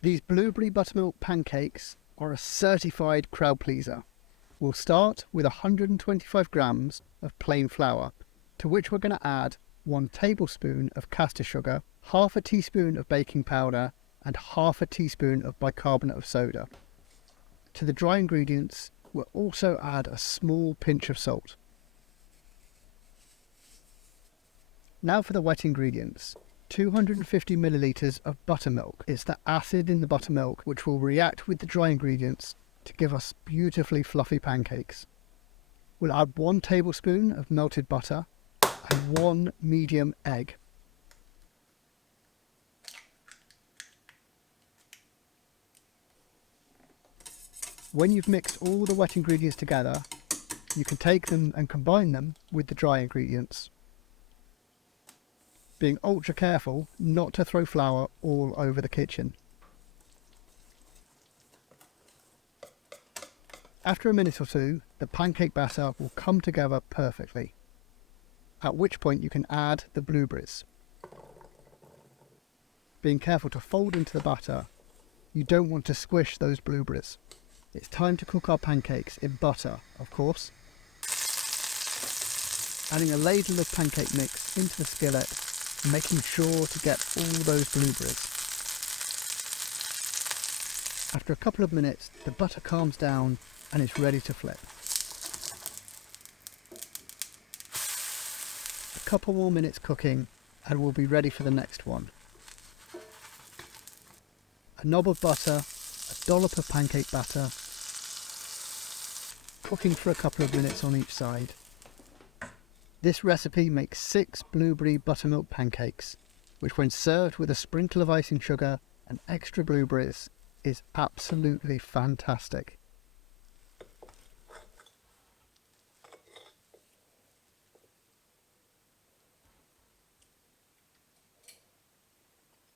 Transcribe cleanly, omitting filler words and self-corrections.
These blueberry buttermilk pancakes are a certified crowd pleaser. We'll start with 125 grams of plain flour, to which we're going to add 1 tablespoon of caster sugar, half a teaspoon of baking powder, and half a teaspoon of bicarbonate of soda. To the dry ingredients, we'll also add a small pinch of salt. Now for the wet ingredients. 250 millilitres of buttermilk. It's the acid in the buttermilk which will react with the dry ingredients to give us beautifully fluffy pancakes. We'll add 1 tablespoon of melted butter and 1 medium egg. When you've mixed all the wet ingredients together, you can take them and combine them with the dry ingredients, being ultra careful not to throw flour all over the kitchen. After a minute or two, the pancake batter will come together perfectly, at which point you can add the blueberries. Being careful to fold into the batter, you don't want to squish those blueberries. It's time to cook our pancakes in butter, of course. Adding a ladle of pancake mix into the skillet, making sure to get all those blueberries. After a couple of minutes, the butter calms down and it's ready to flip. A couple more minutes cooking and we'll be ready for the next one. A knob of butter, a dollop of pancake batter, cooking for a couple of minutes on each side. This recipe makes 6 blueberry buttermilk pancakes, which when served with a sprinkle of icing sugar and extra blueberries is absolutely fantastic.